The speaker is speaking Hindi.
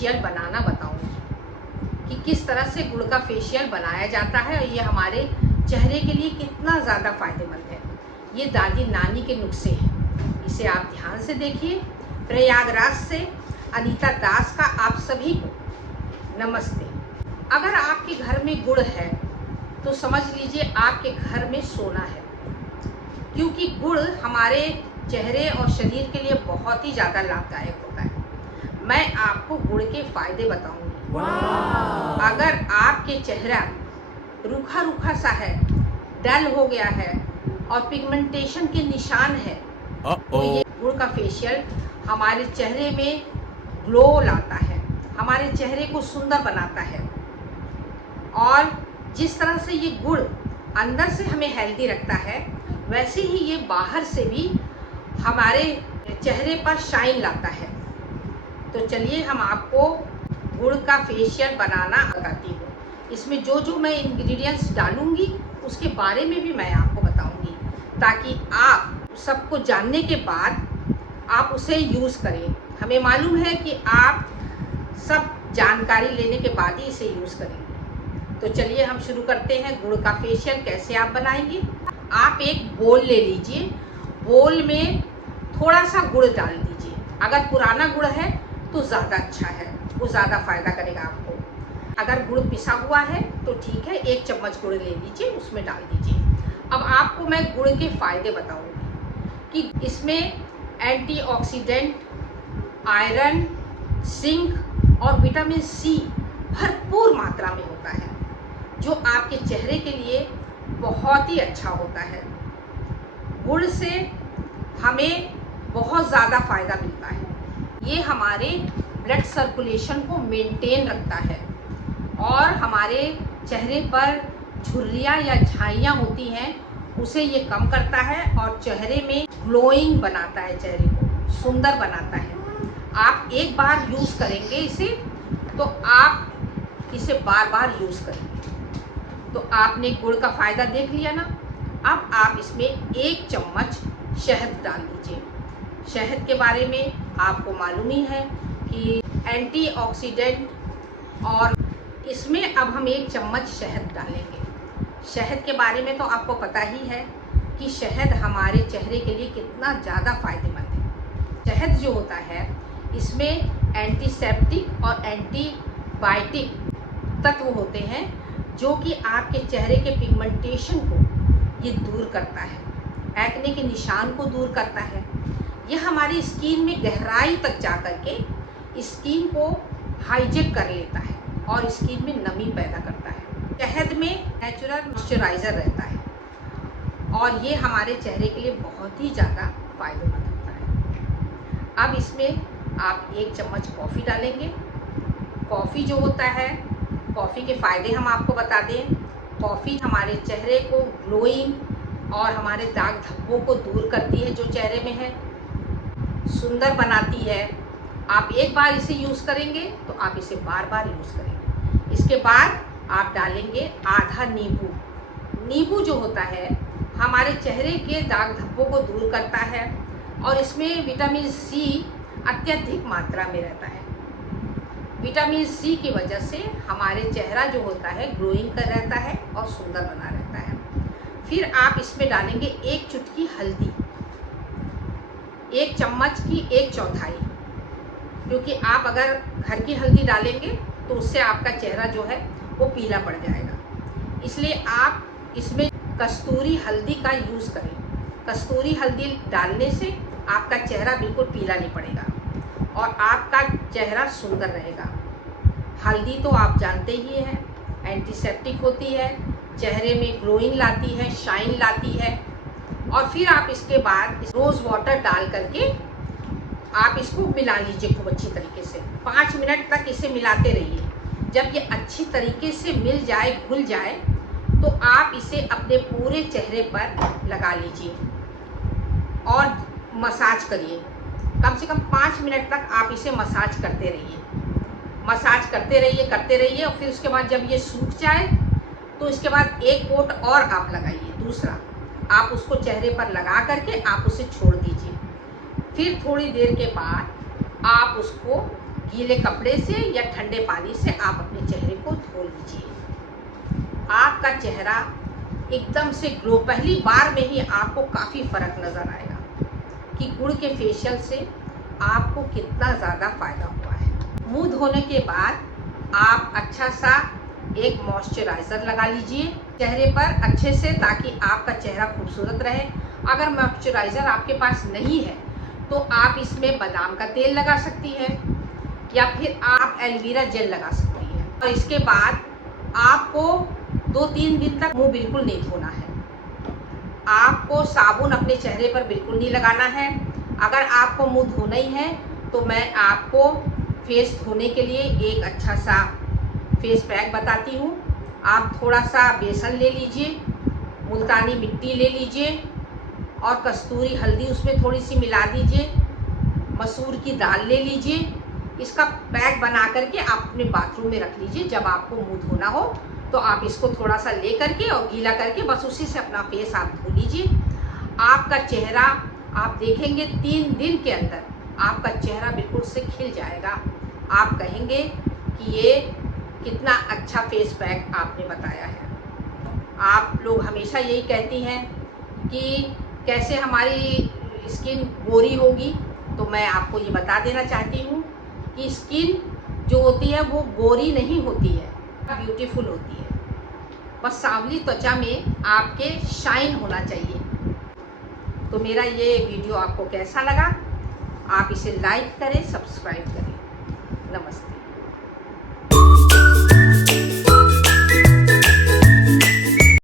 फेशियल बनाना बताऊंगी कि किस तरह से गुड़ का फेशियल बनाया जाता है और ये हमारे चेहरे के लिए कितना ज़्यादा फायदेमंद है। ये दादी नानी के नुस्खे हैं, इसे आप ध्यान से देखिए। प्रयागराज से अनीता दास का आप सभी को नमस्ते। अगर आपके घर में गुड़ है तो समझ लीजिए आपके घर में सोना है, क्योंकि गुड़ हमारे चेहरे और शरीर के लिए बहुत ही ज़्यादा लाभदायक होता है। मैं आपको गुड़ के फायदे बताऊंगी। अगर आपके चेहरा रूखा रूखा सा है, डल हो गया है और पिगमेंटेशन के निशान है, तो ये गुड़ का फेशियल हमारे चेहरे में ग्लो लाता है, हमारे चेहरे को सुंदर बनाता है। और जिस तरह से ये गुड़ अंदर से हमें हेल्दी रखता है, वैसे ही ये बाहर से भी हमारे चेहरे पर शाइन लाता है। तो चलिए हम आपको गुड़ का फेशियल बनाना बताती हूँ। इसमें जो जो मैं इंग्रेडिएंट्स डालूँगी उसके बारे में भी मैं आपको बताऊँगी, ताकि आप सबको जानने के बाद आप उसे यूज़ करें। हमें मालूम है कि आप सब जानकारी लेने के बाद ही इसे यूज़ करेंगे। तो चलिए हम शुरू करते हैं। गुड़ का फेशियल कैसे आप बनाएंगे। आप एक बोल ले लीजिए, बोल में थोड़ा सा गुड़ डाल दीजिए। अगर पुराना गुड़ है तो ज़्यादा अच्छा है, वो ज़्यादा फ़ायदा करेगा आपको। अगर गुड़ पिसा हुआ है तो ठीक है, 1 चम्मच गुड़ ले लीजिए, उसमें डाल दीजिए। अब आपको मैं गुड़ के फ़ायदे बताऊंगी कि इसमें एंटीऑक्सीडेंट, आयरन, जिंक और विटामिन सी भरपूर मात्रा में होता है, जो आपके चेहरे के लिए बहुत ही अच्छा होता है। गुड़ से हमें बहुत ज़्यादा फ़ायदा मिलता है। ये हमारे ब्लड सर्कुलेशन को मेंटेन रखता है और हमारे चेहरे पर झुर्रियाँ या झाइयाँ होती हैं उसे ये कम करता है और चेहरे में ग्लोइंग बनाता है, चेहरे को सुंदर बनाता है। आप एक बार यूज़ करेंगे इसे तो आप इसे बार बार यूज़ करेंगे। तो आपने गुड़ का फ़ायदा देख लिया ना। अब आप इसमें 1 चम्मच शहद डाल दीजिए। शहद के बारे में आपको मालूम ही है कि एंटीऑक्सीडेंट, और इसमें अब हम 1 चम्मच शहद डालेंगे। शहद के बारे में तो आपको पता ही है कि शहद हमारे चेहरे के लिए कितना ज़्यादा फायदेमंद है। शहद जो होता है इसमें एंटीसेप्टिक और एंटीबायोटिक तत्व होते हैं, जो कि आपके चेहरे के पिगमेंटेशन को ये दूर करता है, एक्ने के निशान को दूर करता है। यह हमारी स्किन में गहराई तक जा कर के स्किन को हाइजेक कर लेता है और स्किन में नमी पैदा करता है। शहद में नेचुरल मॉइस्चराइज़र रहता है और ये हमारे चेहरे के लिए बहुत ही ज़्यादा फायदेमंद होता है। अब इसमें आप 1 चम्मच कॉफ़ी डालेंगे। कॉफ़ी जो होता है, कॉफ़ी के फ़ायदे हम आपको बता दें। कॉफ़ी हमारे चेहरे को ग्लोइंग और हमारे दाग धब्बों को दूर करती है, जो चेहरे में है, सुंदर बनाती है। आप एक बार इसे यूज़ करेंगे तो आप इसे बार बार यूज़ करेंगे। इसके बाद आप डालेंगे आधा नींबू। नींबू जो होता है हमारे चेहरे के दाग धब्बों को दूर करता है और इसमें विटामिन सी अत्यधिक मात्रा में रहता है। विटामिन सी की वजह से हमारे चेहरा जो होता है ग्लोइंग कर रहता है और सुंदर बना रहता है। फिर आप इसमें डालेंगे 1 चुटकी हल्दी, 1 चम्मच की 1/4, क्योंकि आप अगर घर की हल्दी डालेंगे तो उससे आपका चेहरा जो है वो पीला पड़ जाएगा। इसलिए आप इसमें कस्तूरी हल्दी का यूज़ करें। कस्तूरी हल्दी डालने से आपका चेहरा बिल्कुल पीला नहीं पड़ेगा और आपका चेहरा सुंदर रहेगा। हल्दी तो आप जानते ही हैं, एंटीसेप्टिक होती है, चेहरे में ग्लोइंग लाती है, शाइन लाती है। और फिर आप इसके बाद रोज़ वाटर डाल करके आप इसको मिला लीजिए खूब अच्छी तरीके से। 5 मिनट तक इसे मिलाते रहिए। जब ये अच्छी तरीके से मिल जाए, घुल जाए, तो आप इसे अपने पूरे चेहरे पर लगा लीजिए और मसाज करिए। कम से कम 5 मिनट तक आप इसे मसाज करते रहिए। मसाज करते रहिए और फिर उसके बाद जब ये सूख जाए तो इसके बाद 1 कोट और आप लगाइए, दूसरा आप उसको चेहरे पर लगा करके आप उसे छोड़ दीजिए। फिर थोड़ी देर के बाद आप उसको गीले कपड़े से या ठंडे पानी से आप अपने चेहरे को धो लीजिए। आपका चेहरा एकदम से ग्लो, पहली बार में ही आपको काफ़ी फ़र्क नज़र आएगा कि गुड़ के फेशियल से आपको कितना ज़्यादा फ़ायदा हुआ है। मुंह धोने के बाद आप अच्छा सा एक मॉइस्चराइज़र लगा लीजिए चेहरे पर अच्छे से, ताकि आपका चेहरा खूबसूरत रहे। अगर मॉइस्चराइज़र आपके पास नहीं है तो आप इसमें बादाम का तेल लगा सकती है या फिर आप एलोवेरा जेल लगा सकती है। और इसके बाद आपको 2-3 दिन तक मुंह बिल्कुल नहीं धोना है। आपको साबुन अपने चेहरे पर बिल्कुल नहीं लगाना है। अगर आपको मुंह धोना ही है तो मैं आपको फेस धोने के लिए एक अच्छा सा फेस पैक बताती हूँ। आप थोड़ा सा बेसन ले लीजिए, मुल्तानी मिट्टी ले लीजिए और कस्तूरी हल्दी उसमें थोड़ी सी मिला दीजिए, मसूर की दाल ले लीजिए। इसका पैक बना करके आप अपने बाथरूम में रख लीजिए। जब आपको मुंह धोना हो तो आप इसको थोड़ा सा ले करके और गीला करके बस उसी से अपना फेस आप धो लीजिए। आपका चेहरा आप देखेंगे 3 दिन के अंदर आपका चेहरा बिल्कुल से खिल जाएगा। आप कहेंगे कि ये कितना अच्छा फेस पैक आपने बताया है। आप लोग हमेशा यही कहती हैं कि कैसे हमारी स्किन गोरी होगी, तो मैं आपको ये बता देना चाहती हूँ कि स्किन जो होती है वो गोरी नहीं होती है, ब्यूटीफुल होती है। बस सांवली त्वचा में आपके शाइन होना चाहिए। तो मेरा ये वीडियो आपको कैसा लगा? आप इसे लाइक करें, सब्सक्राइब करें। नमस्ते।